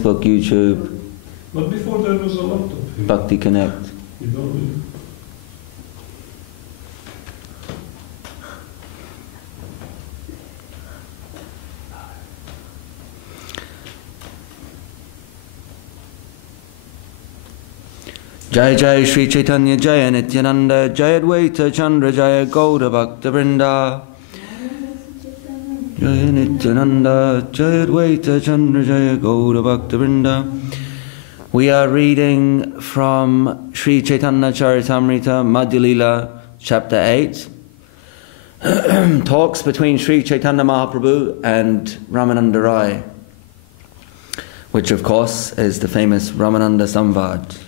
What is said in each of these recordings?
Facebook, YouTube. But before there was a lot of him. Bhakti Connect. You don't really. Jai Jai Sri Chaitanya Jaya Nityananda Jaya Advaita Chandra Jaya Gaura Bhakta Vrinda Jaya Nityananda Jaya Advaita Chandra Jaya Gaura Bhakta Vrinda. We are reading from Sri Chaitanya Charitamrita Madhya Lila chapter 8. Talks between Sri Chaitanya Mahaprabhu and Ramananda Rai, which of course is the famous Ramananda Samvad.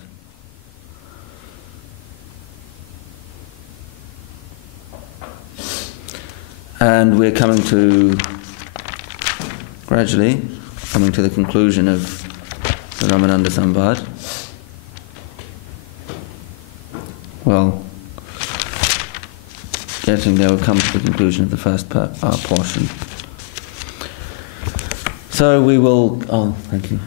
And we're gradually coming to the conclusion of the Ramananda Samvad. Well, getting there, we'll come to the conclusion of the first portion. So we will, thank you.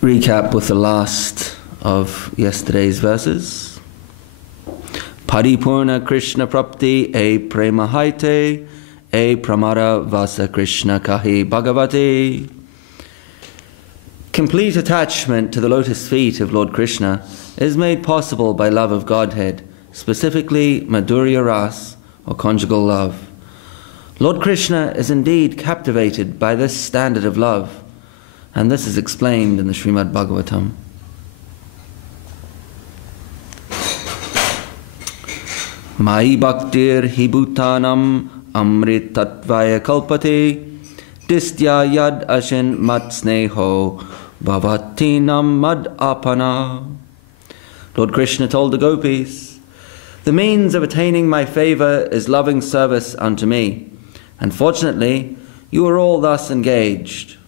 Recap with the last of yesterday's verses. Paripurna Krishna Prapti e Prema Haite e Pramara Vasa Krishna Kahi Bhagavate. Complete attachment to the lotus feet of Lord Krishna is made possible by love of Godhead, specifically Madhurya Ras, or conjugal love. Lord Krishna is indeed captivated by this standard of love, and this is explained in the Srimad Bhagavatam. Mai bhaktir hi bhutanam amrit tatvaya kalpate distya yad ashin mat sneho bhavatinam mad apana. Lord Krishna told the gopis, the means of attaining my favor is loving service unto me, and fortunately you are all thus engaged.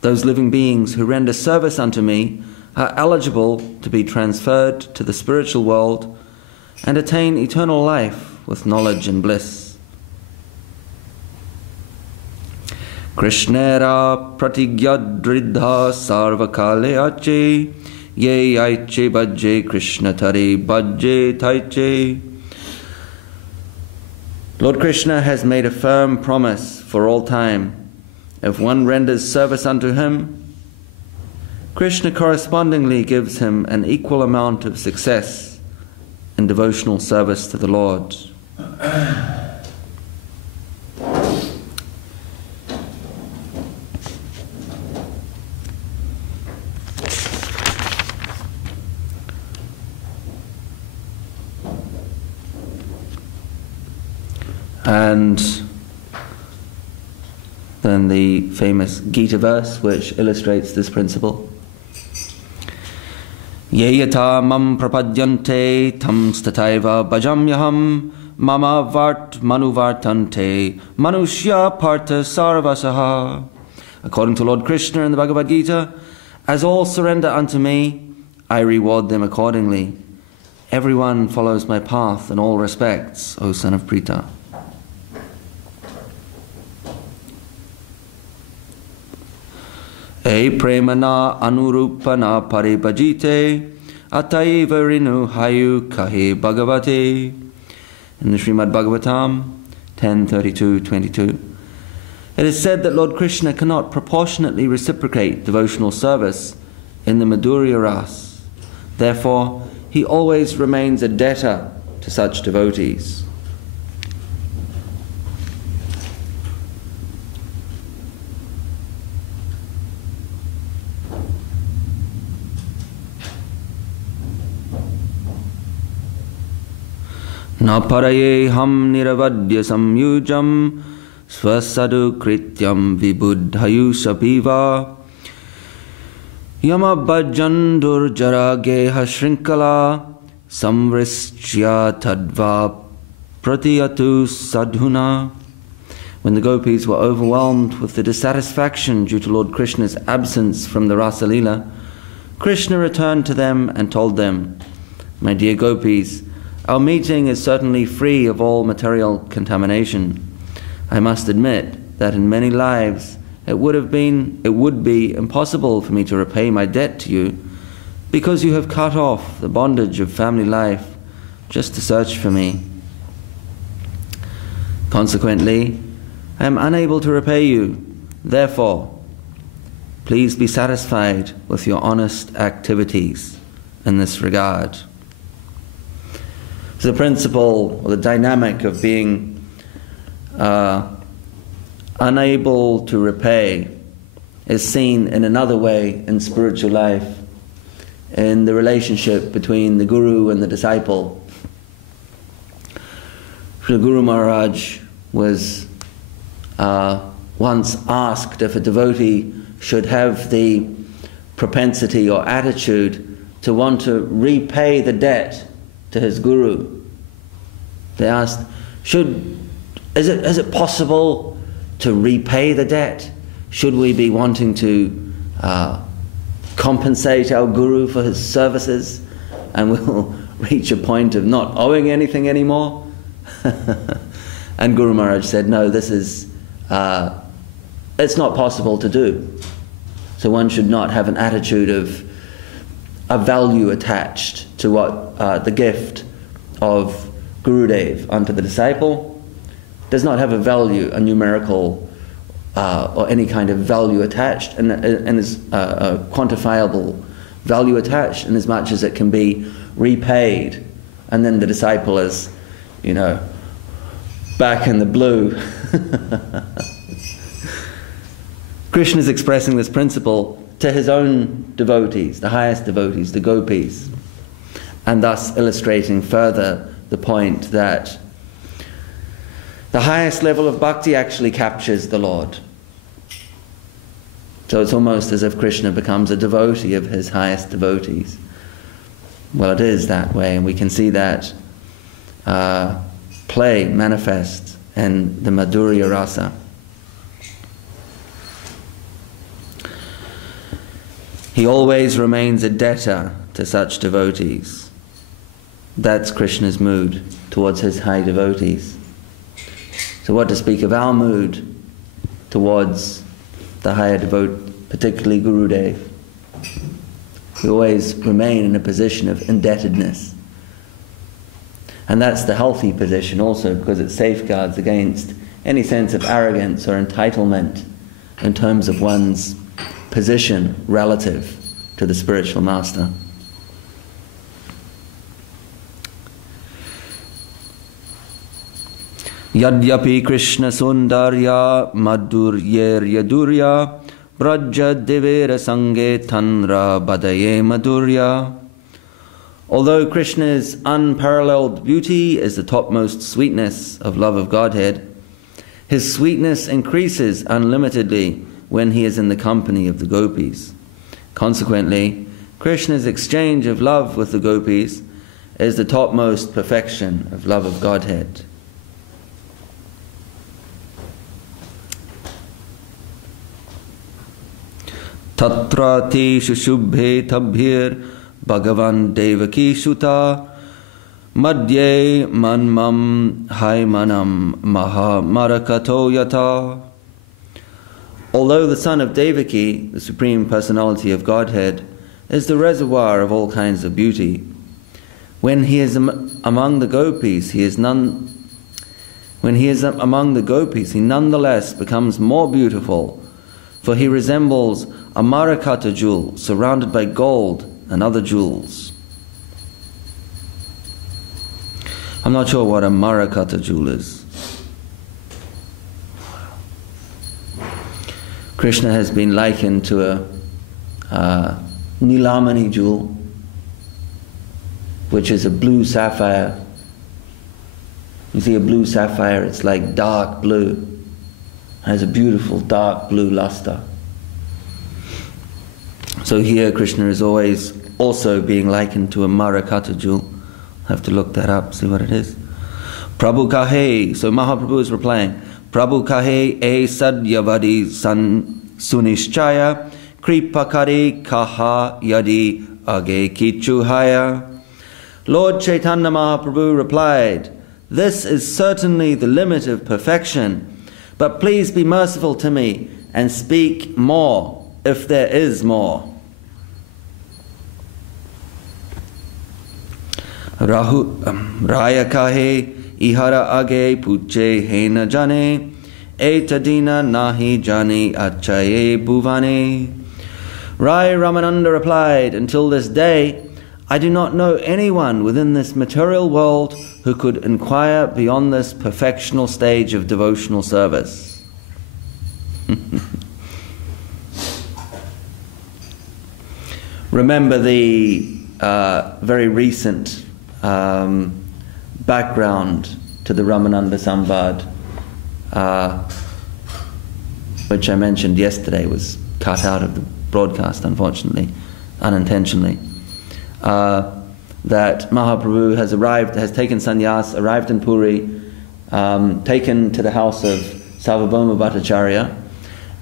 Those living beings who render service unto me are eligible to be transferred to the spiritual world and attain eternal life with knowledge and bliss. Krishnera pratigyadridha sarvakale ache ye aiche bhajje Krishna tare bhajje taiche. Lord Krishna has made a firm promise for all time. If one renders service unto him, Krishna correspondingly gives him an equal amount of success in devotional service to the Lord. And then the famous Gita verse which illustrates this principle. Ye yata mam prapadyante tam stataiva bhajamyaham mama vart manuvartante manushya partha sarvasaha. According to Lord Krishna in the Bhagavad Gita, as all surrender unto me, I reward them accordingly. Everyone follows my path in all respects, O son of Pritha. E premana anurupana paribhajite ataiva rinu hayu kahe bhagavate. In the Srimad Bhagavatam 10:32-22, it is said that Lord Krishna cannot proportionately reciprocate devotional service in the Madhurya Ras. Therefore, he always remains a debtor to such devotees. Na paraye ham niravadya samyujam swasadu krityam vibuddhayusha piva yama bhajandur jarageha shrinkala samvrishya tadva pratiyatu sadhuna. When the gopis were overwhelmed with the dissatisfaction due to Lord Krishna's absence from the Rasa Leela, Krishna returned to them and told them, my dear gopis, Our meeting is certainly free of all material contamination. I must admit that in many lives it would be impossible for me to repay my debt to you, because you have cut off the bondage of family life just to search for me. Consequently, I am unable to repay you. Therefore, please be satisfied with your honest activities in this regard. So the principle, or the dynamic of being unable to repay is seen in another way in spiritual life, in the relationship between the Guru and the disciple. The Guru Maharaj was once asked if a devotee should have the propensity or attitude to want to repay the debt to his Guru. They asked, is it possible to repay the debt? Should we be wanting to compensate our Guru for his services, and we'll reach a point of not owing anything anymore? And Guru Maharaj said, no, this is it's not possible to do. So one should not have an attitude of a value attached to what the gift of Gurudev unto the disciple does not have a value, a numerical or any kind of value attached, and is a quantifiable value attached, in as much as it can be repaid, and then the disciple is, back in the blue. Krishna is expressing this principle to his own devotees, the highest devotees, the gopis, and thus illustrating further the point that the highest level of bhakti actually captures the Lord. So it's almost as if Krishna becomes a devotee of his highest devotees. Well, it is that way, and we can see that play manifest in the Madhurya Rasa. He always remains a debtor to such devotees. That's Krishna's mood towards his high devotees. So what to speak of our mood towards the higher devotee, particularly Gurudev? We always remain in a position of indebtedness. And that's the healthy position also, because it safeguards against any sense of arrogance or entitlement in terms of one's position relative to the spiritual master. Yadyapi Krishna Sundarya Madhuryer Yadurya Braja Devera Sange Tanra Badaye Madhurya. Although Krishna's unparalleled beauty is the topmost sweetness of love of Godhead, his sweetness increases unlimitedly when he is in the company of the gopis. Consequently, Krishna's exchange of love with the gopis is the topmost perfection of love of Godhead. Tatra te shushubhe tabhir Bhagavan Devaki Shuta Madhye manmam haimanam maha marakato yata. Although the son of Devaki, the Supreme Personality of Godhead, is the reservoir of all kinds of beauty, when he is among the gopis, he nonetheless becomes more beautiful, for he resembles a marakata jewel surrounded by gold and other jewels. I'm not sure what a marakata jewel is. Krishna has been likened to a Nilamani jewel, which is a blue sapphire. You see a blue sapphire, it's like dark blue. It has a beautiful dark blue luster. So here Krishna is always also being likened to a marakata jewel. I have to look that up, see what it is. Prabhu kahe, so Mahaprabhu is replying, Prabhu kahe e sadyavadi san sunishchaya kripakare kaha yadi age kichuhaya. Lord Chaitanya Mahaprabhu replied, "This is certainly the limit of perfection, but please be merciful to me and speak more, if there is more." Raya kahe ihara age puche he na jane, etadina nahi jani achaye bhuvane. Rai Ramananda replied, "Until this day, I do not know anyone within this material world who could inquire beyond this perfectional stage of devotional service." Remember the very recent background to the Ramananda Samvad, which I mentioned yesterday, was cut out of the broadcast, unfortunately, unintentionally. That Mahaprabhu has taken sannyas, arrived in Puri, taken to the house of Sarvabhauma Bhattacharya,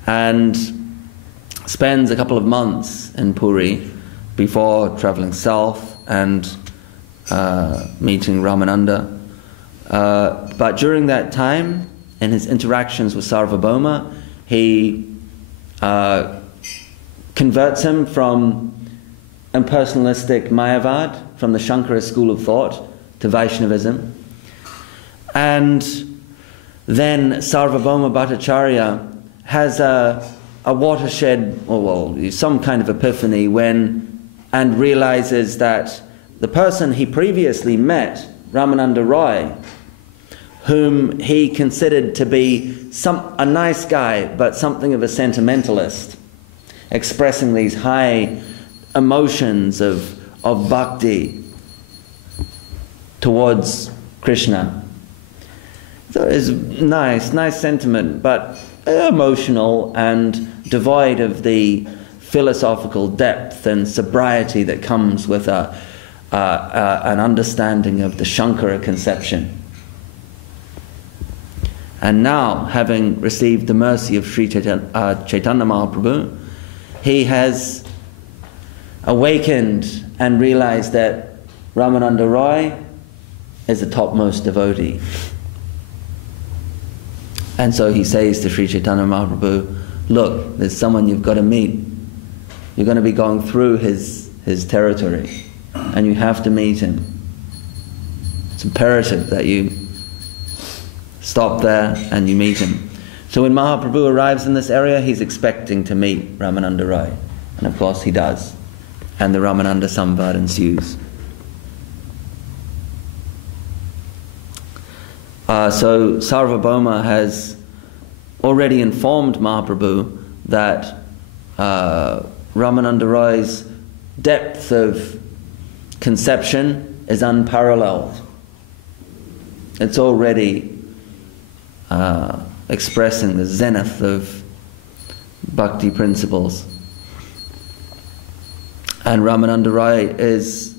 and spends a couple of months in Puri before traveling south and meeting Ramananda. But during that time, in his interactions with Sarvabhauma, he converts him from impersonalistic Mayavad, from the Shankara school of thought, to Vaishnavism. And then Sarvabhauma Bhattacharya has a watershed, or some kind of epiphany, and realizes that the person he previously met, Ramananda Roy, whom he considered to be a nice guy, but something of a sentimentalist, expressing these high emotions of bhakti towards Krishna. So it's nice sentiment, but emotional and devoid of the philosophical depth and sobriety that comes with an understanding of the Shankara conception. And now, having received the mercy of Sri Chaitanya Mahaprabhu, he has awakened and realized that Ramananda Roy is the topmost devotee. And so he says to Sri Chaitanya Mahaprabhu, "Look, there's someone you've got to meet. You're going to be going through his territory, and you have to meet him. It's imperative that you stop there and you meet him." So when Mahaprabhu arrives in this area, he's expecting to meet Ramananda Roy. And of course he does. And the Ramananda Samvad ensues. So Sarvabhauma has already informed Mahaprabhu that Ramananda Roy's depth of conception is unparalleled. It's already expressing the zenith of bhakti principles. And Ramananda Roy is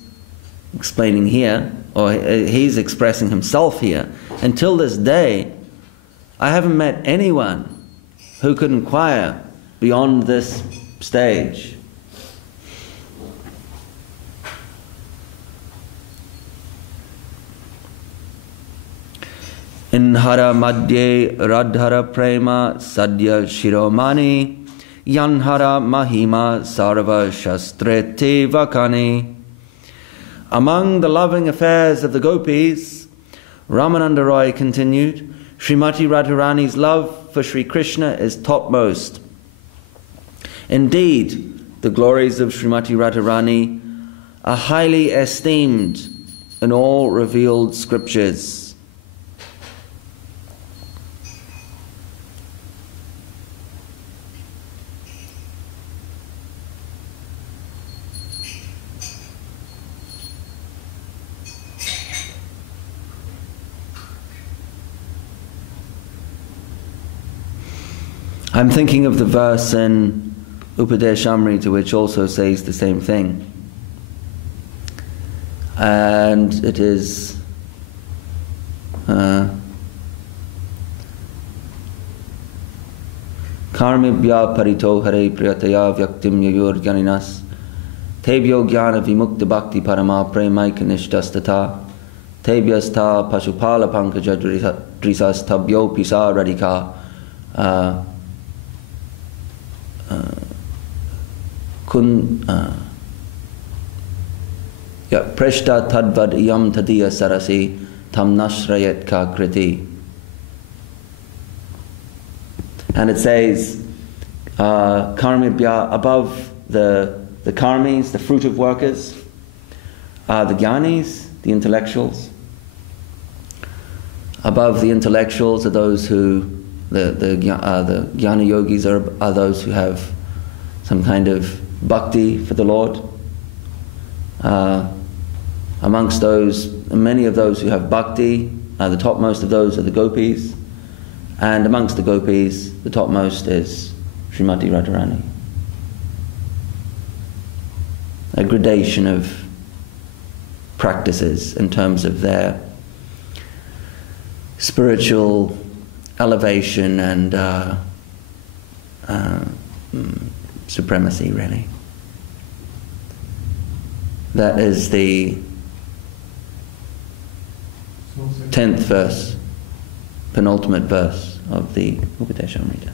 explaining here, or he's expressing himself here, "Until this day, I haven't met anyone who could inquire beyond this stage." Inhara madhye radhara prema sadya shiromani yanhara mahima sarva shastrete vakani. Among the loving affairs of the gopis, Ramananda Roy continued, Srimati Radharani's love for Sri Krishna is topmost. Indeed, the glories of Srimati Radharani are highly esteemed in all revealed scriptures. I'm thinking of the verse in Upadeshamrita which also says the same thing. And it is Karmibhya parito hare priyataya vyaktim yayor janinas Tebhyo jnana vimukta bhakti parama premaika nishtastata Tebhyasta pasupala pankaja drisas tabhyo pisa radika Preshta tadvad iyam tadiya sarasi tam nashrayat ka kriti. And it says, karmibhya, above the karmis, the fruitive workers, the jnanis, the intellectuals. Above the intellectuals are those who, the jnana yogis are those who have some kind of bhakti for the Lord. Amongst those, many of those who have bhakti, the topmost of those are the gopis, and amongst the gopis, the topmost is Srimati Radharani. A gradation of practices in terms of their spiritual elevation and supremacy, really. That is the 10th verse, penultimate verse of the Upadeshamrita.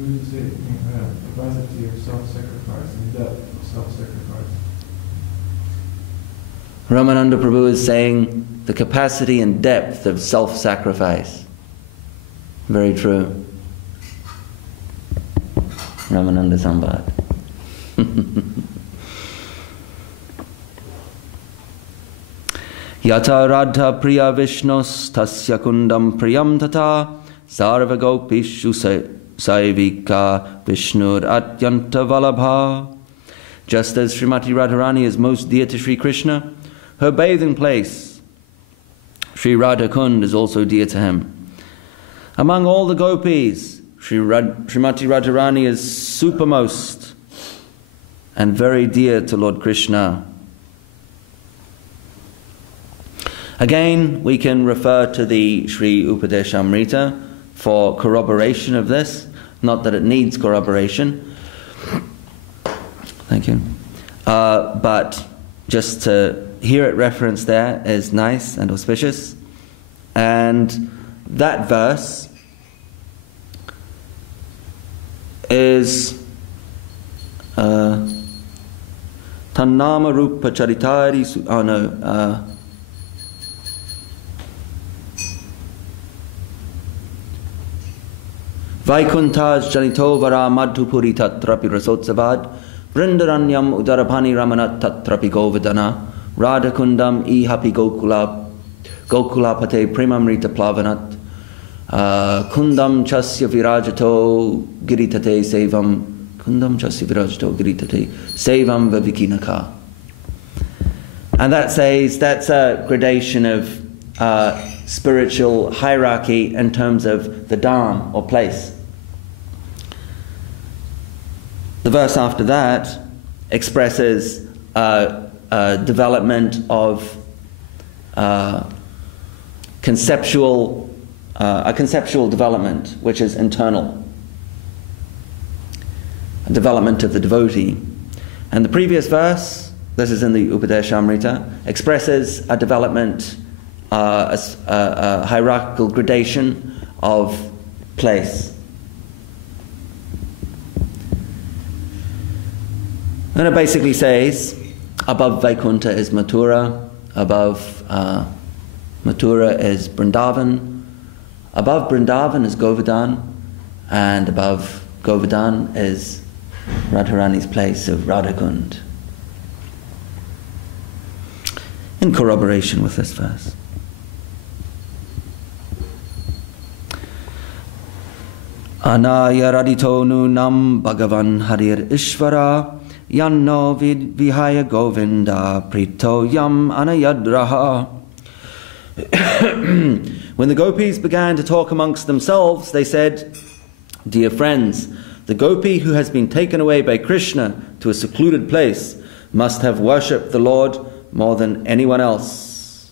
We say capacity of self-sacrifice and depth of self-sacrifice. Ramananda Prabhu is saying the capacity and depth of self-sacrifice. Very true. Ramananda Sambad. Yata radha priya vishnos tasya kundam priyam tata sarva gopishu saivika vishnur atyanta valabha. Just as Srimati Radharani is most dear to Sri Krishna, her bathing place, Sri Radha Kund, is also dear to him. Among all the gopis, Srimati Radharani is supermost and very dear to Lord Krishna. Again, we can refer to the Sri Upadeshamrita for corroboration of this. Not that it needs corroboration. Thank you. But just to hear it referenced there is nice and auspicious. And that verse is Tannama Rupa Charitari Vaikuntaj Janito Vara Madhupuri Tatrapi Rasotsavad Vrindaranyam Udarabhani Ramanat Tatrapi Govardhana Radhakundam Ihapi Gokulapate Primamrita Plavanat Kundam Chasya Virajato Giritate Sevam Kundam Chasya Virajato Giritate Sevam Vavikinaka. And that says that's a gradation of spiritual hierarchy in terms of the dham or place. The verse after that expresses development of a conceptual development, which is internal, a development of the devotee. And the previous verse, this is in the Upadeshamrita, expresses a development, a hierarchical gradation of place. And it basically says, above Vaikuntha is Mathura, above Mathura is Vrindavan, above Vrindavan is Govardhan, and above Govardhan is Radharani's place of Radhakund. In corroboration with this verse. Anaya radito nunam bhagavan harir ishvara yanno vihaya govinda prito yam anayadraha. When the gopis began to talk amongst themselves, they said, "Dear friends, the gopi who has been taken away by Krishna to a secluded place must have worshipped the Lord more than anyone else."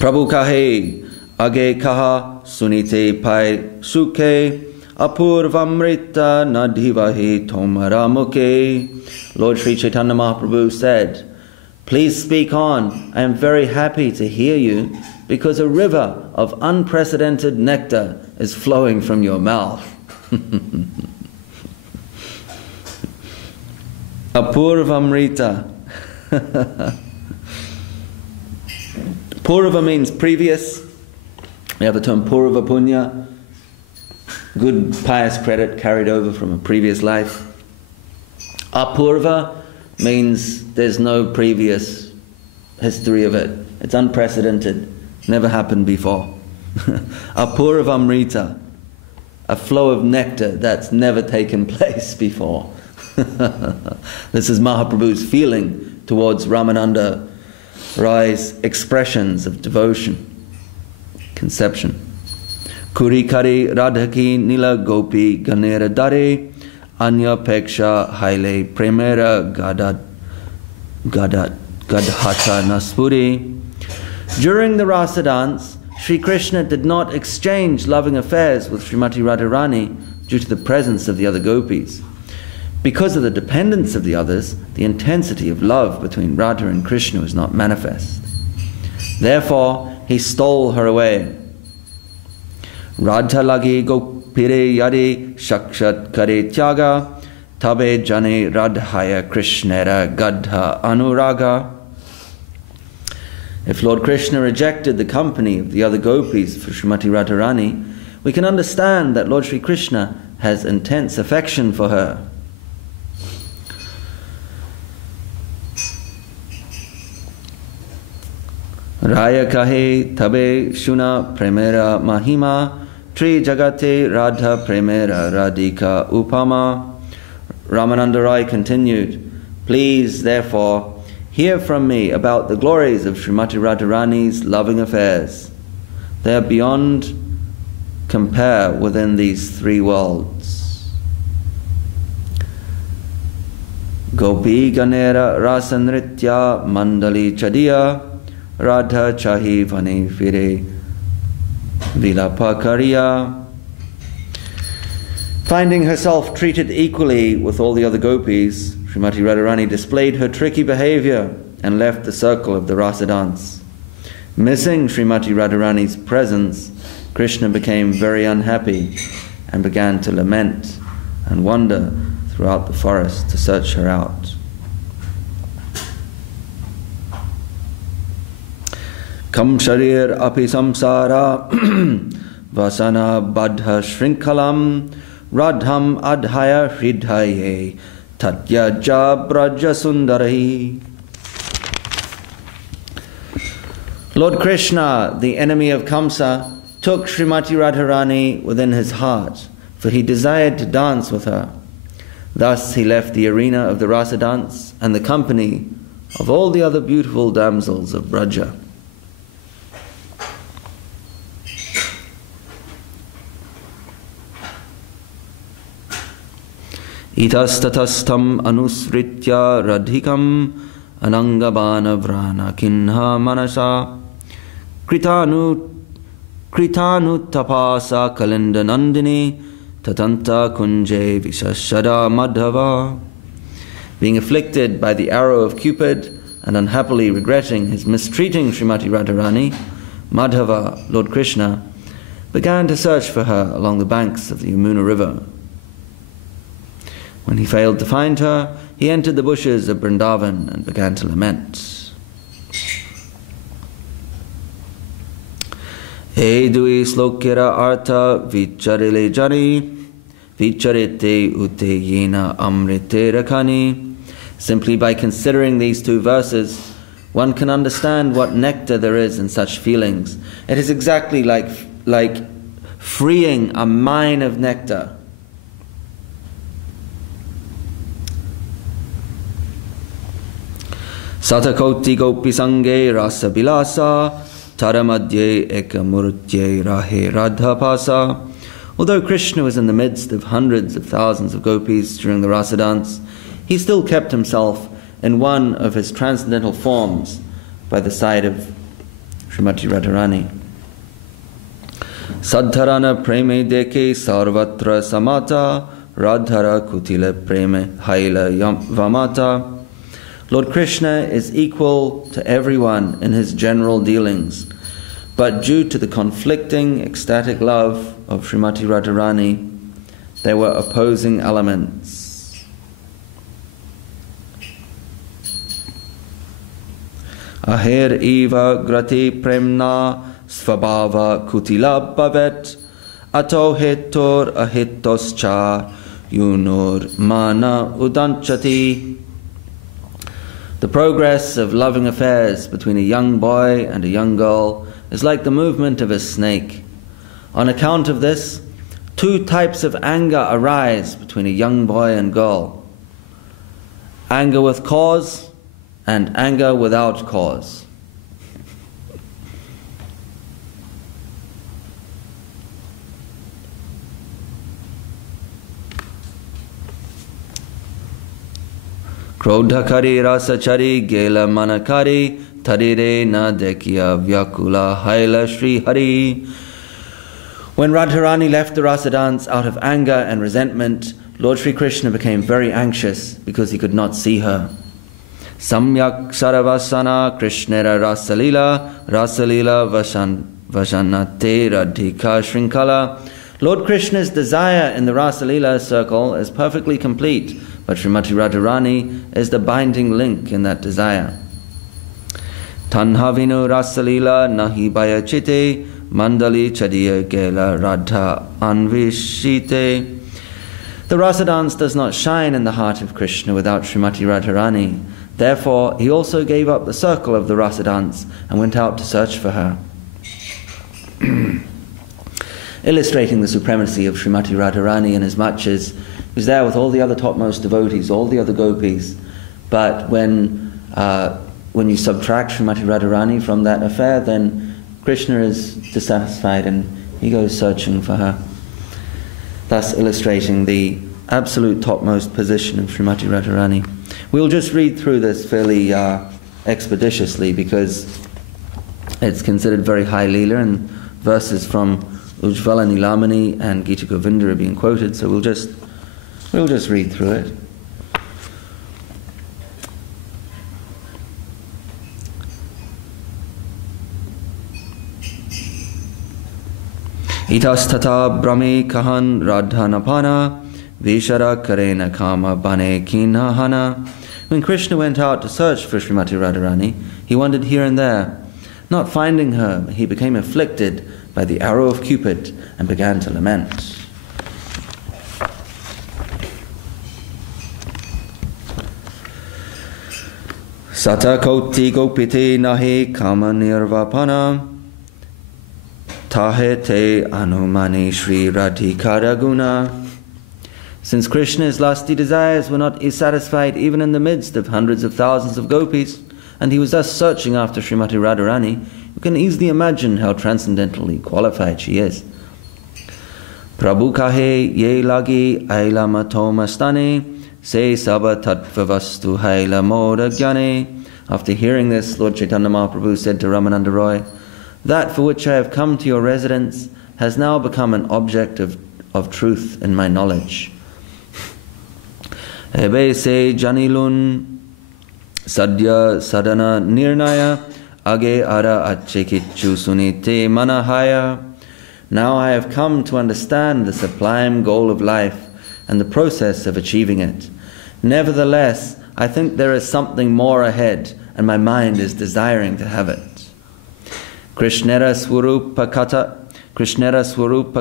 Prabhu kahe age kaha sunite pai sukhe apurvamrita nadhivahi tomara mukhe. Lord Sri Chaitanya Mahaprabhu said, please speak on. I am very happy to hear you, because a river of unprecedented nectar is flowing from your mouth. Apurvamrita. Purva means previous. We have the term Purva Punya, good pious credit carried over from a previous life. Apurva means there's no previous history of it. It's unprecedented, never happened before. Apurvamrita, a flow of nectar that's never taken place before. This is Mahaprabhu's feeling towards Ramananda Rai's expressions of devotion, conception. Kuri kari radhaki nila gopi ganera dare anya peksha haile premera gadhata naspuri. During the Rasa dance, Sri Krishna did not exchange loving affairs with Srimati Radharani due to the presence of the other gopis. Because of the dependence of the others, the intensity of love between Radha and Krishna was not manifest. Therefore, he stole her away. Radha lagi gopire yadi shakshat kare tyaga tabe jane radhaya krishnera gadha anuraga. If Lord Krishna rejected the company of the other gopis for Srimati Radharani, we can understand that Lord Sri Krishna has intense affection for her. Raya kahe tabe shuna premera mahima tri jagate radha premera radhika upama. Ramananda Rai continued, please therefore hear from me about the glories of Srimati Radharani's loving affairs. They are beyond compare within these three worlds. Gopi ganera rasa nritya mandali chadiya Radha chahi vane fire vilapakariya. Finding herself treated equally with all the other gopis, Srimati Radharani displayed her tricky behavior and left the circle of the rasa dance. Missing Srimati Radharani's presence, Krishna became very unhappy and began to lament and wander throughout the forest to search her out. Kam sharir api samsara vasana badha shrinkalam radham adhaya hridhaye tatyaja braja sundarahi. Lord Krishna, the enemy of Kamsa, took Srimati Radharani within his heart, for he desired to dance with her. Thus he left the arena of the rasa dance and the company of all the other beautiful damsels of Braja. Itastatastam anusritya radhikam anangabana vrana kinha manasa kritanu tapasa kalinda nandini tatanta kunje visashada madhava. Being afflicted by the arrow of Cupid and unhappily regretting his mistreating Srimati Radharani, Madhava, Lord Krishna, began to search for her along the banks of the Yamuna river. When he failed to find her, he entered the bushes of Vrindavan and began to lament. Edui slokira artha vicharile jani vicharite ute yena amrite rakani. Simply by considering these two verses, one can understand what nectar there is in such feelings. It is exactly like freeing a mine of nectar. Satakoti gopi sange rasa bilasa taramadye ekamurtye rahe radha pasa. Although Krishna was in the midst of hundreds of thousands of gopis during the rasa dance, he still kept himself in one of his transcendental forms by the side of Srimati Radharani. Sadharana preme deke sarvatra samata, Radhara kutila preme haila vamata. Lord Krishna is equal to everyone in his general dealings, but due to the conflicting ecstatic love of Srimati Radharani, there were opposing elements. Ahir eva grati premna svabhava kutila bhavet, ato hitor ahitoscha yunur mana udanchati. The progress of loving affairs between a young boy and a young girl is like the movement of a snake. On account of this, two types of anger arise between a young boy and girl: anger with cause and anger without cause. Krodhakari rasachari gela manakari tarire na dekya vyakula haila Sri Hari. When Radharani left the rasa dance out of anger and resentment, Lord Sri Krishna became very anxious because he could not see her. Samyak saravasana krishnera rasalila vajanate radhika shrinkala. Lord Krishna's desire in the rasalila circle is perfectly complete, but Srimati Radharani is the binding link in that desire. Tanhavinu rasalila nahi bayachite mandali chadiya gela radha anvishite. The rasa dance does not shine in the heart of Krishna without Srimati Radharani. Therefore, he also gave up the circle of the rasa dance and went out to search for her. Illustrating the supremacy of Srimati Radharani inasmuch as he was there with all the other topmost devotees, all the other gopis, but when you subtract Srimati Radharani from that affair, then Krishna is dissatisfied and he goes searching for her, thus illustrating the absolute topmost position of Srimati Radharani. We'll just read through this fairly expeditiously because it's considered very high Leela and verses from Ujjvala Nilamani and Gita Govinda are being quoted, so we'll just read through it. Itas tata brahme kahan radhanapana vishara karena kama bane kinahana. When Krishna went out to search for Srimati Radharani, he wandered here and there. Not finding her, he became afflicted by the arrow of Cupid and began to lament. Sata koti gopite nahi kama nirvapana tahete anumani Sri Radhika Guna. Since Krishna's lusty desires were not satisfied even in the midst of hundreds of thousands of gopis, and he was thus searching after Srimati Radharani, you can easily imagine how transcendentally qualified she is. Prabhu kahe ye lagi aila matomastane se saba tattva vastu haila moda jnane. After hearing this, Lord Chaitanya Mahaprabhu said to Ramananda Roy, "That for which I have come to your residence has now become an object of truth in my knowledge." Ebe se janilun sadya sadana nirnaya age ara achekichu sunite manahaya. Now I have come to understand the sublime goal of life and the process of achieving it. Nevertheless, I think there is something more ahead, and my mind is desiring to have it. Krishnera swarupa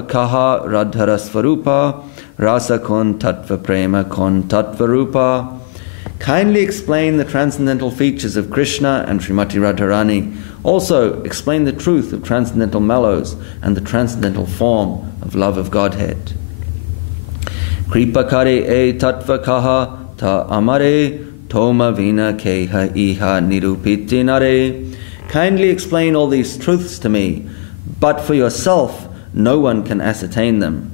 kaha radhara swarupa rasa kon tattva prema kon tattva rupa. Kindly explain the transcendental features of Krishna and Srimati Radharani. Also explain the truth of transcendental mellows and the transcendental form of love of Godhead. Kripa kare e tattva kaha ta amare toma vina keha iha nirupiti nare. Kindly explain all these truths to me, but for yourself no one can ascertain them.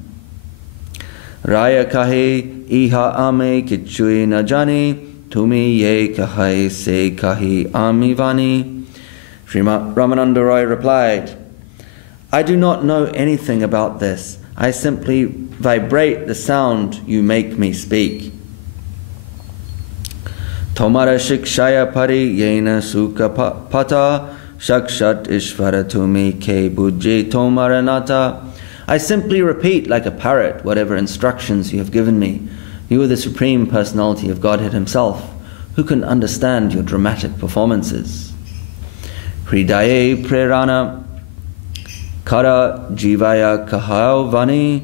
Raya kahe iha ame kichui na jani tumi ye kahai se kahi amivani. Srimati Ramananda Roy replied, I do not know anything about this. I simply vibrate the sound you make me speak. Tomara shikshaya pari yena sukha pata shakshat ishvara tumi ke bujje tomaranata. I simply repeat like a parrot whatever instructions you have given me. You are the Supreme Personality of Godhead Himself. Who can understand your dramatic performances? Hridaye prerana kara jivaya kahao vani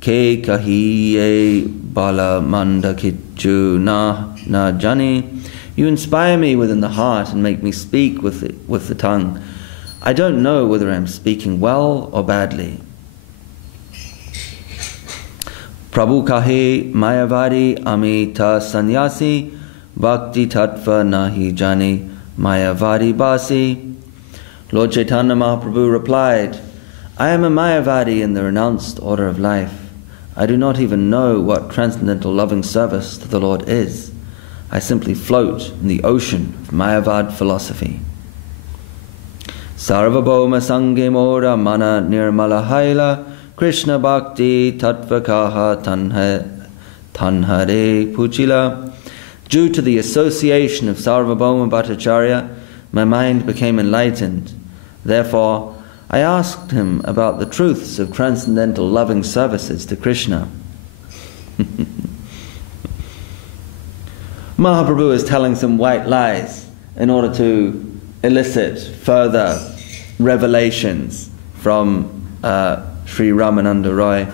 ke kahiye bala manda kitju na jani. You inspire me within the heart and make me speak with the tongue. I don't know whether I am speaking well or badly. Prabhu kahe mayavadi amita sannyasi Bhakti tattva nahi jani mayavadi basi. Lord Chaitanya Mahaprabhu replied, I am a mayavadi in the renounced order of life. I do not even know what transcendental loving service to the Lord is. I simply float in the ocean of mayavad philosophy. Sarvabhauma sange mora mana nirmala haila Krishna bhakti tattvakaha tanhare puchila. Due to the association of Sarvabhauma Bhattacharya, my mind became enlightened. Therefore, I asked him about the truths of transcendental loving services to Krishna. Mahaprabhu is telling some white lies in order to elicit further revelations from Sri Ramananda Roy.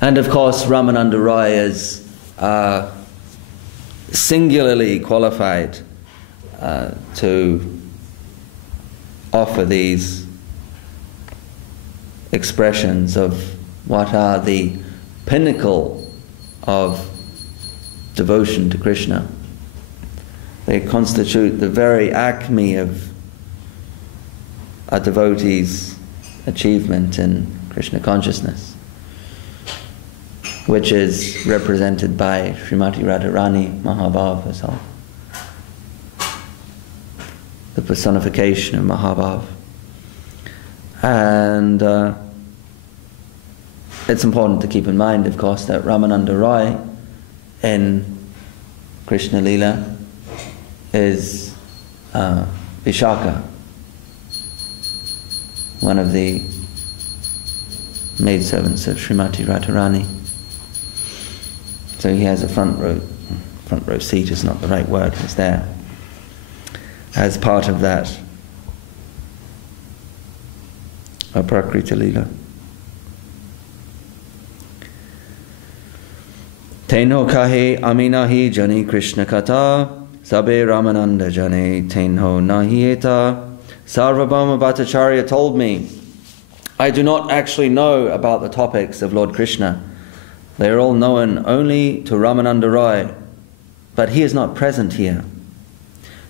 And of course, Ramananda Roy is singularly qualified to offer these expressions of what are the pinnacle of devotion to Krishna. They constitute the very acme of a devotee's achievement in Krishna consciousness, which is represented by Srimati Radharani Mahabhav herself, the personification of Mahabhav. And it's important to keep in mind, of course, that Ramananda Roy in Krishna Lila is Vishaka, one of the maidservants of Srimati Radharani. So he has a front row seat is not the right word, it's there as part of that Prakriti Lila. Tenho kahe aminahi jani Krishna kata Sabe Ramananda jane tenho nahi eta. Sarvabhauma Bhattacharya told me, I do not actually know about the topics of Lord Krishna. They are all known only to Ramananda Roy, but he is not present here.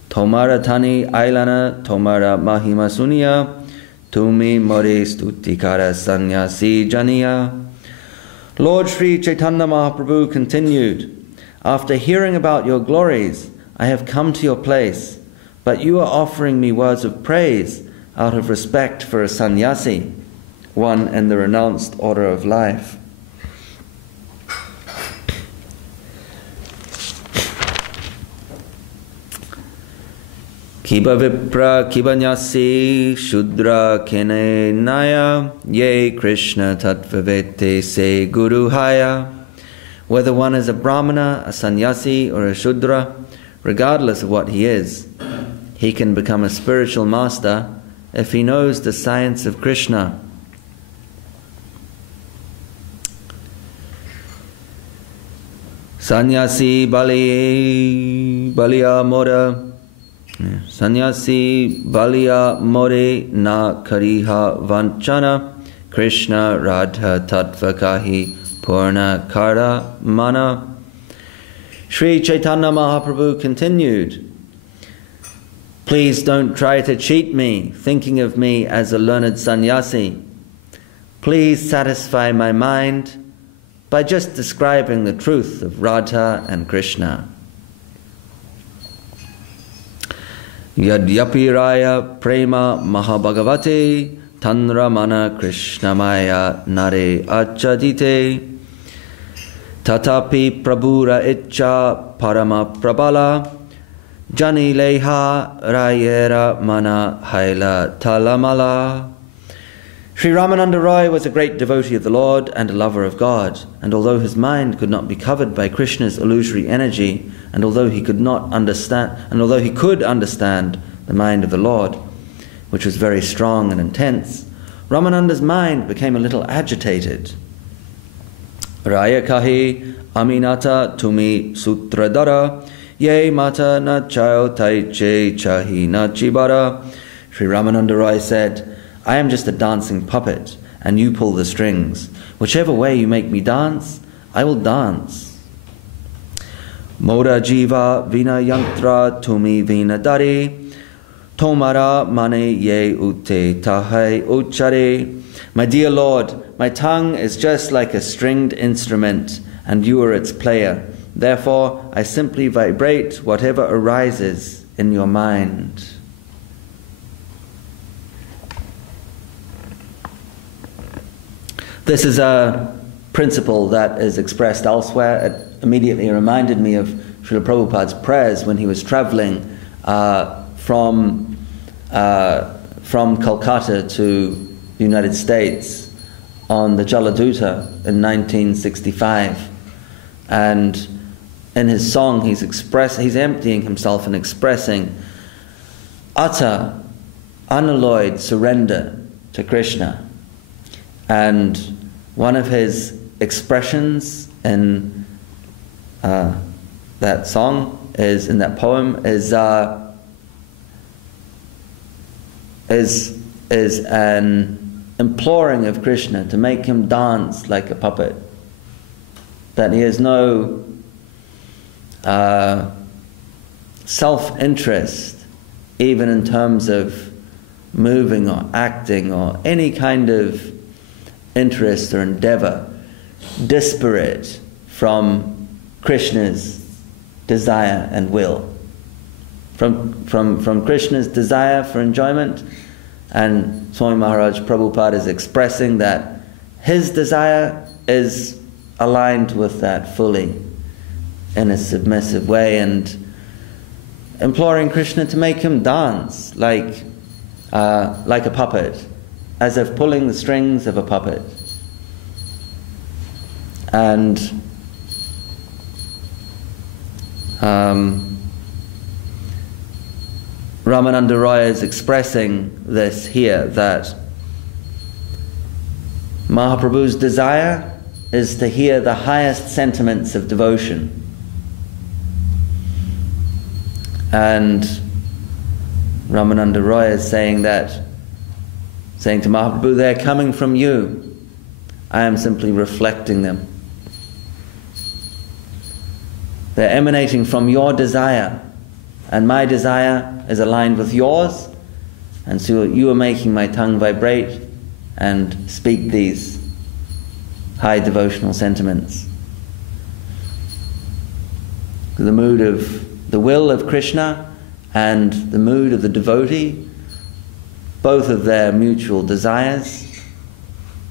Tomara tani ailana tomara mahima sunya tumi more stutikara sannyasi janiya. Lord Sri Chaitanya Mahaprabhu continued, after hearing about your glories, I have come to your place, but you are offering me words of praise out of respect for a sannyasi, one in the renounced order of life. Kiba vipra kibanyasi shudra kene naya ye Krishna tattvavete se guru haya. Whether one is a brahmana, a sannyasi, or a shudra, regardless of what he is, he can become a spiritual master if he knows the science of Krishna. Sannyasi baliya mora. Sannyasi baliya more na kariha vanchana Krishna radha tattvakahi purna kara mana. Sri Chaitanya Mahaprabhu continued, please don't try to cheat me, thinking of me as a learned sannyasi. Please satisfy my mind by just describing the truth of Radha and Krishna. Yadyapi raya prema mahabhagavate tanramana krishnamaya nare achadite tatapi prabhura itcha parama prabala jani leha rayera mana haila talamala. Sri Ramananda Roy was a great devotee of the Lord and a lover of God, and although his mind could not be covered by Krishna's illusory energy, and although he could understand the mind of the Lord, which was very strong and intense, Ramananda's mind became a little agitated. Raya kahi aminata tumi sutradara ye mata na chao Ch.Ch chahi na chibara. Sri Ramananda Roy said, I am just a dancing puppet, and you pull the strings. Whichever way you make me dance, I will dance. Moda jiva vina yantra tumi vina dari, tomara mane ye ute tahai uchare. My dear Lord, my tongue is just like a stringed instrument, and you are its player. Therefore, I simply vibrate whatever arises in your mind. This is a principle that is expressed elsewhere. It immediately reminded me of Srila Prabhupada's prayers when he was traveling from Calcutta to the United States on the Jaladuta in 1965. And in his song he's emptying himself and expressing utter, unalloyed surrender to Krishna. And one of his expressions in that song in that poem is an imploring of Krishna to make him dance like a puppet. That he has no self-interest, even in terms of moving or acting or any kind of interest or endeavor disparate from Krishna's desire and will. From Krishna's desire for enjoyment, and Swami Maharaj Prabhupada is expressing that his desire is aligned with that fully in a submissive way, and imploring Krishna to make him dance like a puppet, as if pulling the strings of a puppet. And Ramananda Roy is expressing this here, that Mahaprabhu's desire is to hear the highest sentiments of devotion. And Ramananda Roy is saying to Mahaprabhu, they're coming from you. I am simply reflecting them. They're emanating from your desire, and my desire is aligned with yours, and so you are making my tongue vibrate and speak these high devotional sentiments. The will of Krishna and the mood of the devotee, both of their mutual desires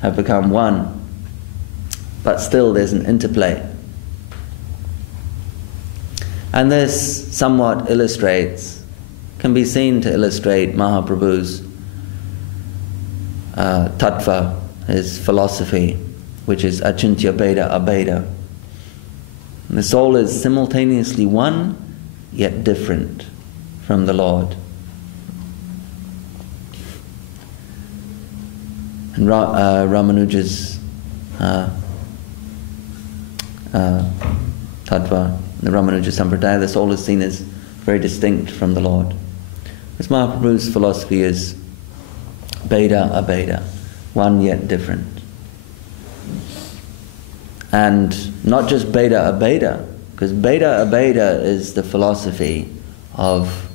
have become one, but still there's an interplay. And this somewhat can be seen to illustrate Mahaprabhu's tattva, his philosophy, which is achintya bheda abheda. And the soul is simultaneously one, yet different from the Lord. And Ramanuja's tattva, the Ramanuja Sampradaya, the soul is seen as very distinct from the Lord. This Mahaprabhu's philosophy is bheda abheda, one yet different. And not just bheda abheda, because bheda abheda is the philosophy of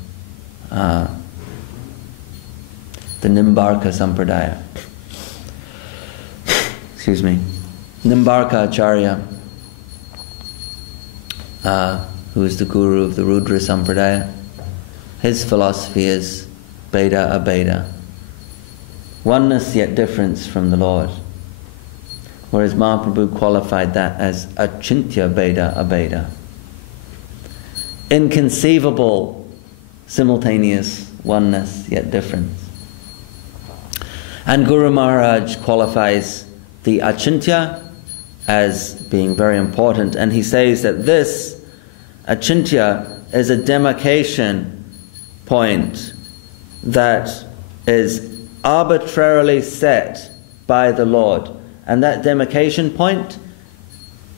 the Nimbarka Sampradaya. Excuse me. Nimbarka Acharya, who is the guru of the Rudra Sampradaya, His philosophy is Bheda Abheda. Oneness yet difference from the Lord. Whereas Mahaprabhu qualified that as Achintya Bheda Abheda. Inconceivable, simultaneous oneness yet difference. And Guru Maharaj qualifies the Achintya as being very important, and he says that this Achintya is a demarcation point that is arbitrarily set by the Lord. And that demarcation point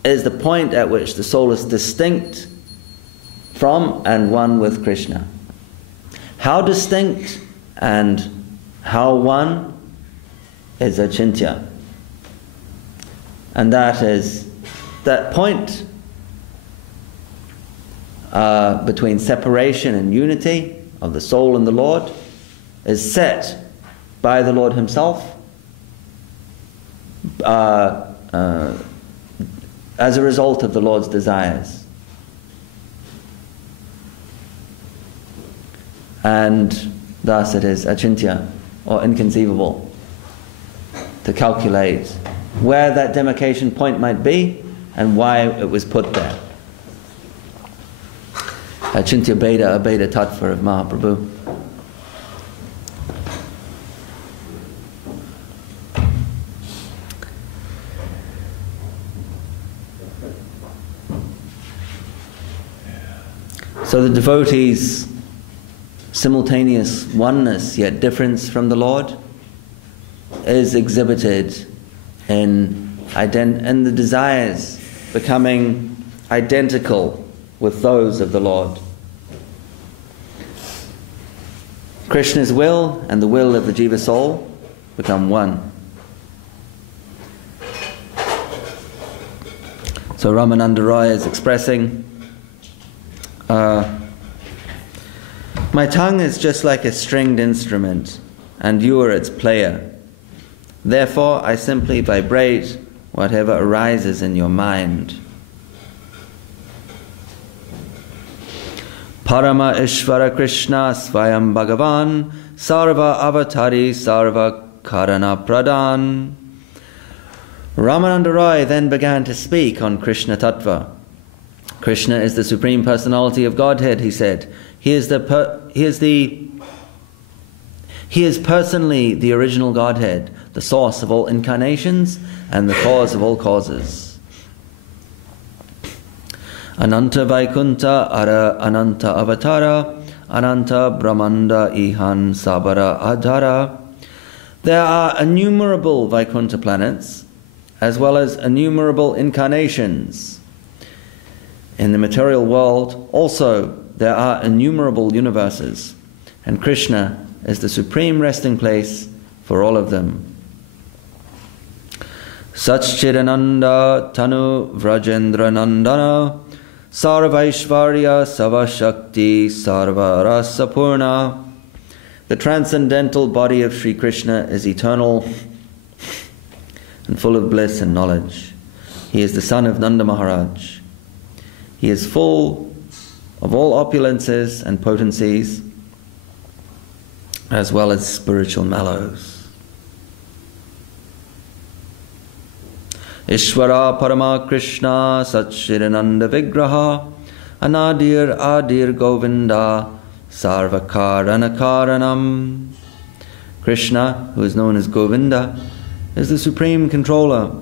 is the point at which the soul is distinct from and one with Krishna. How distinct and how one is Achintya. And that is that point between separation and unity of the soul and the Lord is set by the Lord Himself as a result of the Lord's desires. And thus it is Achintya, or inconceivable, to calculate where that demarcation point might be and why it was put there. Achintya Bheda Abheda Tattva of Mahaprabhu. So the devotees' simultaneous oneness yet difference from the Lord is exhibited in the desires becoming identical with those of the Lord. Krishna's will and the will of the Jiva soul become one. So Ramananda Roy is expressing, my tongue is just like a stringed instrument, and you are its player. Therefore, I simply vibrate whatever arises in your mind. Parama Ishvara Krishna Svayam Bhagavan Sarva Avatari Sarva Karana Pradhan. Ramananda Roy then began to speak on Krishna Tattva. Krishna is the Supreme Personality of Godhead, he said. He is personally the original Godhead, the source of all incarnations and the cause of all causes. Ananta Vaikunta Ara Ananta Avatara Ananta Brahmanda Ihan Sabara Adhara. There are innumerable Vaikunta planets as well as innumerable incarnations. In the material world also there are innumerable universes, and Krishna is the supreme resting place for all of them. Satchidananda Tanu Vrajendra Nandana Sarvaishvarya Savashakti Sarva Rasapurna. The transcendental body of Sri Krishna is eternal and full of bliss and knowledge. He is the son of Nanda Maharaj. He is full of all opulences and potencies, as well as spiritual mallows. Ishvara Parama Krishna Satchidananda Vigraha Anadir Adir Govinda Sarvakarana Karanam. Krishna, who is known as Govinda, is the supreme controller.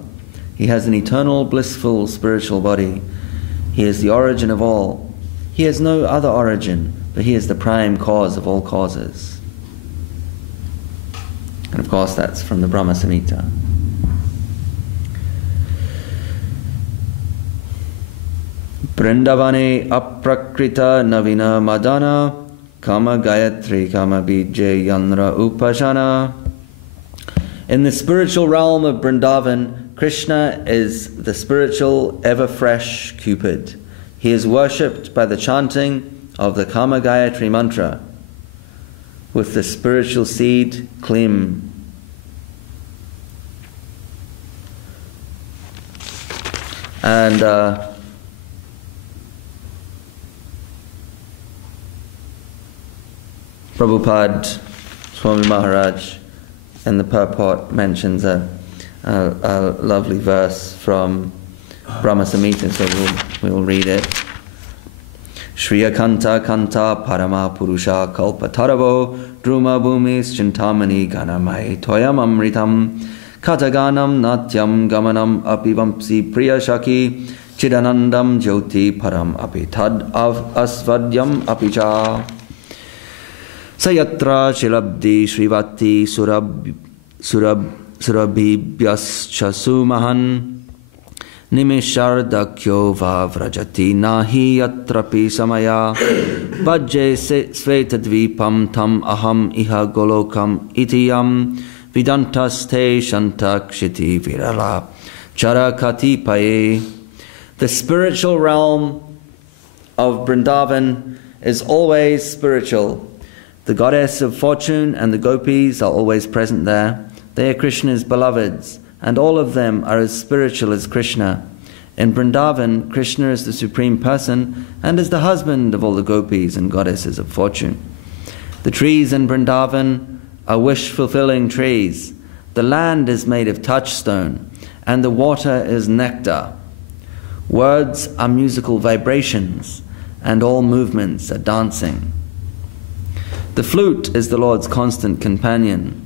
He has an eternal, blissful spiritual body. He is the origin of all. He has no other origin, but he is the prime cause of all causes. And of course that's from the Brahma Samhita. Vrindavane aprakrita navina madana kama gayatri kama bijay yanra upashana. In the spiritual realm of Vrindavan, Krishna is the spiritual, ever-fresh Cupid. He is worshipped by the chanting of the Kama Gayatri mantra with the spiritual seed Klim. And Prabhupada, Swami Maharaj, in the purport mentions a lovely verse from Brahma Samhita, so we will read it. Shriya Kanta Kanta Parama Purusha Kalpataravo Druma Bhumis Chintamani Ganamai Toyam Amritam Kataganam Natyam Gamanam Apivamsi Priya Shaki Chidanandam Jyoti Param Apitad Av Asvadyam Apicha Sayatra Shilabdi Srivati Surabhibhyascha Sumahan Nimishardakyo Vavrajati Nahi Yatrapi Samaya Vajje Svetadvipam Tam Aham Iha Golokam Itiyam Vidantaste Shantakshiti Virala Charakati Paye. The spiritual realm of Vrindavan is always spiritual. The goddess of fortune and the gopis are always present there. They are Krishna's beloveds, and all of them are as spiritual as Krishna. In Vrindavan, Krishna is the Supreme Person and is the husband of all the gopis and goddesses of fortune. The trees in Vrindavan are wish-fulfilling trees. The land is made of touchstone, and the water is nectar. Words are musical vibrations, and all movements are dancing. The flute is the Lord's constant companion.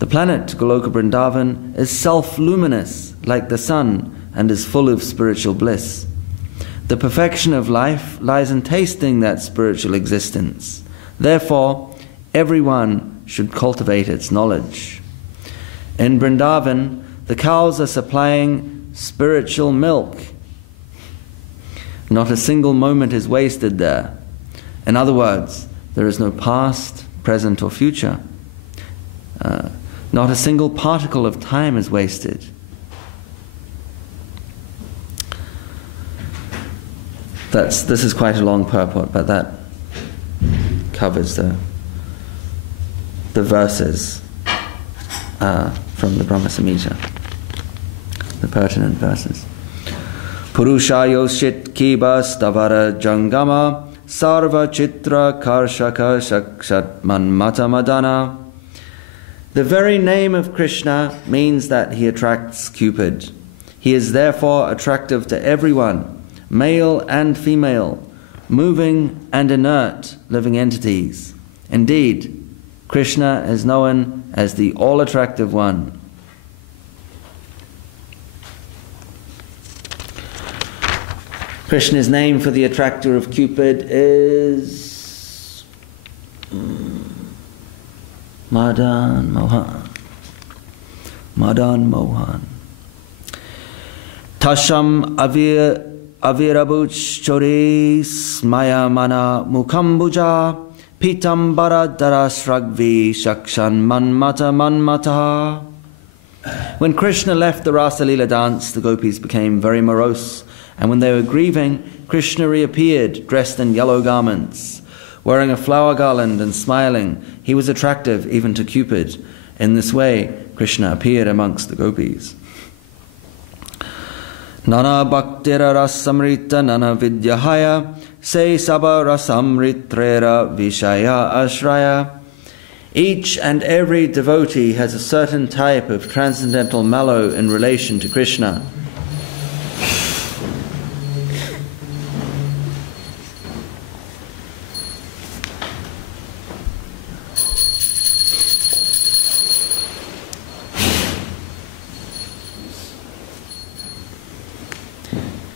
The planet Goloka Vrindavan is self-luminous like the sun and is full of spiritual bliss. The perfection of life lies in tasting that spiritual existence. Therefore, everyone should cultivate its knowledge. In Vrindavan, the cows are supplying spiritual milk. Not a single moment is wasted there. In other words, there is no past, present, or future. Not a single particle of time is wasted. This is quite a long purport, but that covers the verses from the Brahma Samhita, the pertinent verses. Purusha yoshit kiba stavara jangama sarva chitra karshaka shakshat manmata madana. The very name of Krishna means that he attracts Cupid. He is therefore attractive to everyone, male and female, moving and inert living entities. Indeed, Krishna is known as the all-attractive one. Krishna's name for the attractor of Cupid is Madan Mohan. Madan Mohan. Tasham avirabuch choris maya mana mukambuja pitambara darasragvi shakshan manmata manmata. When Krishna left the Rasa Leela dance, the gopis became very morose, and when they were grieving, Krishna reappeared dressed in yellow garments. Wearing a flower garland and smiling, he was attractive even to Cupid. In this way, Krishna appeared amongst the gopis. Nana bhaktira rasamrita nana vidyahaya se sabha rasamritrera vishaya ashraya. Each and every devotee has a certain type of transcendental mallow in relation to Krishna.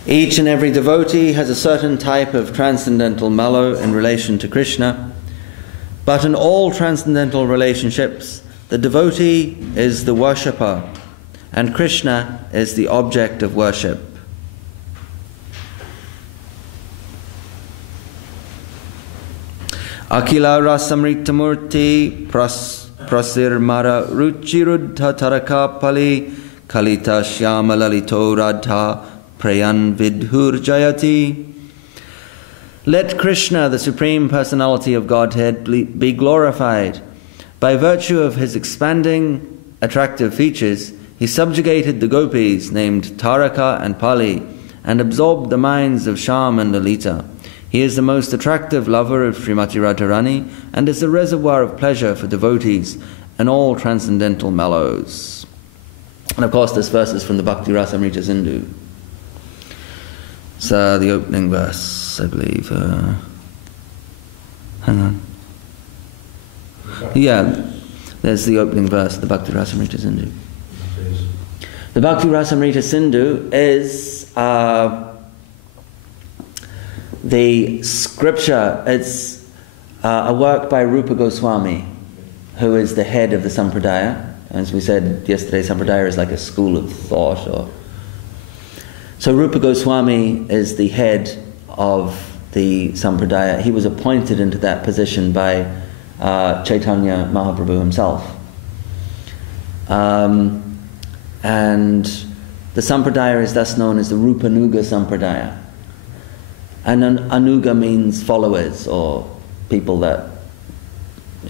Each and every devotee has a certain type of transcendental mallow in relation to Krishna, but in all transcendental relationships, the devotee is the worshipper, and Krishna is the object of worship. Akila rasamritamurti prasirmara ruchiruddha taraka pali kalita shyamalalito radha Prayan Vidhur Jayati. Let Krishna, the Supreme Personality of Godhead, be glorified. By virtue of his expanding, attractive features, he subjugated the gopis named Taraka and Pali and absorbed the minds of Shyam and Lalita. He is the most attractive lover of Srimati Radharani and is a reservoir of pleasure for devotees and all transcendental mellows. And of course this verse is from the Bhakti Rasamrita Sindhu. It's the opening verse, I believe. Hang on. Yeah, there's the opening verse of the Bhakti Rasamrita Sindhu. The Bhakti Rasamrita Sindhu is the scripture. It's a work by Rupa Goswami, who is the head of the Sampradaya. As we said yesterday, Sampradaya is like a school of thought. So Rupa Goswami is the head of the Sampradaya. He was appointed into that position by Chaitanya Mahaprabhu himself. And the Sampradaya is thus known as the Rupanuga Sampradaya. And Anuga means followers, or people that,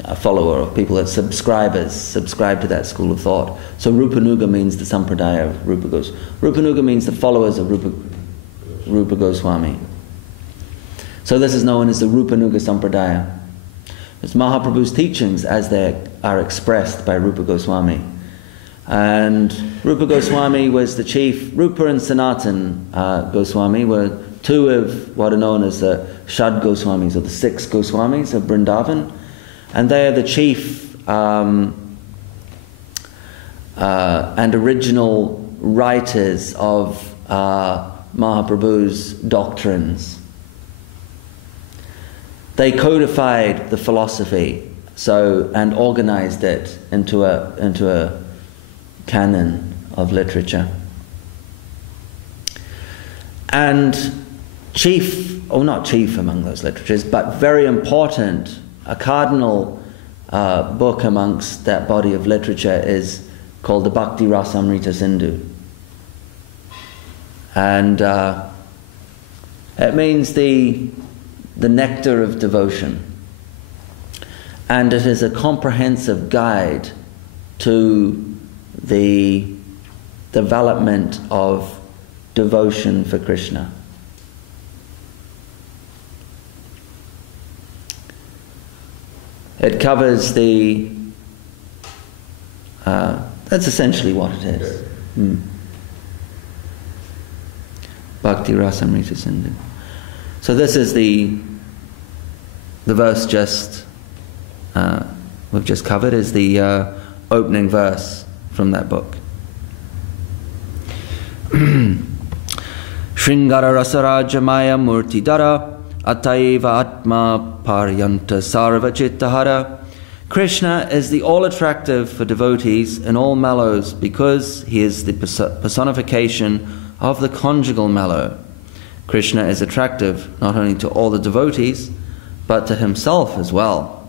a follower, or people that subscribe to that school of thought. So Rupanuga means the Sampradaya of Rupa Goswami. Rupanuga means the followers of Rupa Goswami. So this is known as the Rupanuga Sampradaya. It's Mahaprabhu's teachings as they are expressed by Rupa Goswami. And Rupa Goswami was the chief. Rupa and Sanatan Goswami were two of what are known as the Shad Goswamis, or the 6 Goswamis of Vrindavan. And they are the chief and original writers of Mahaprabhu's doctrines. They codified the philosophy and organized it into a canon of literature. And not chief among those literatures, but very important, a cardinal book amongst that body of literature is called the Bhakti Rasamrita Sindhu. And it means the nectar of devotion. And it is a comprehensive guide to the development of devotion for Krishna. It covers that's essentially what it is. Bhakti Rasamrita Sindhu. So this is the verse we've just covered, is the opening verse from that book. Shringara Rasaraja Maya Murtidara Ataiva Atma Paryanta Sarva Chittahara. Krishna is the all-attractive for devotees in all mellows because he is the personification of the conjugal mellow. Krishna is attractive not only to all the devotees, but to himself as well.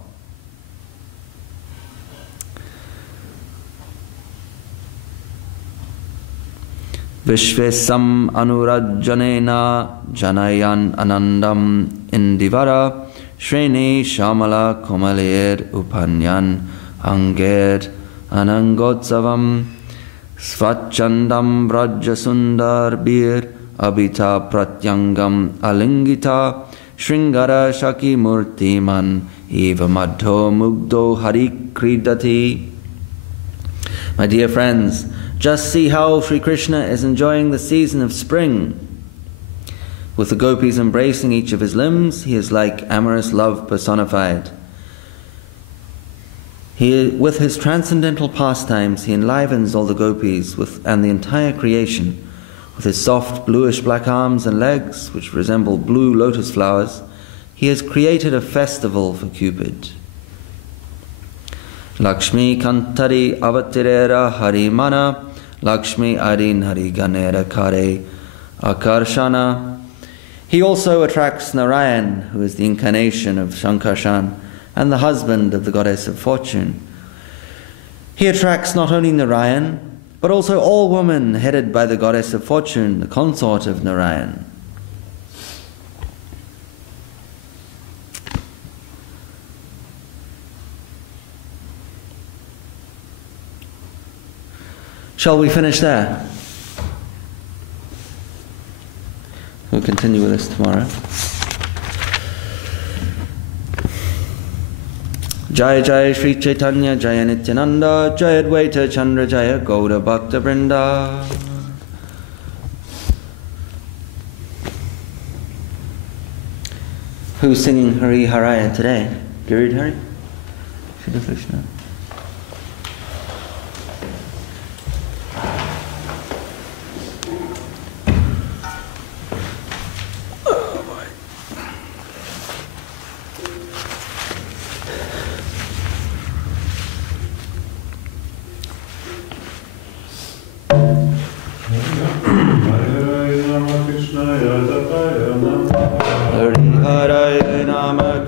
Vishvesam anurajjanena janayan anandam indivara shreni shamala komalir upanyan anged anangotsavam svachandam brajasundar bir abhita pratyangam alingita shringara shaki murtiman eva madho mugdo hari kridati. My dear friends, just see how Sri Krishna is enjoying the season of spring. With the gopis embracing each of his limbs, he is like amorous love personified. With his transcendental pastimes, he enlivens all the gopis and the entire creation. With his soft bluish black arms and legs, which resemble blue lotus flowers, he has created a festival for Cupid. Lakshmi Kantari Avatirera Harimana Lakshmi Arin Hariganera Kare Akarshana. He also attracts Narayan, who is the incarnation of Shankarshan and the husband of the goddess of fortune. He attracts not only Narayan, but also all women headed by the goddess of fortune, the consort of Narayan. Shall we finish there? We'll continue with this tomorrow. Jaya Jaya Sri Chaitanya Jaya Nityananda Jaya Advaita Chandra Jaya Gauda Bhakta Vrinda. Who's singing Hari Haraya today? Giridhari? Shri Krishna. Hari Haraya Nama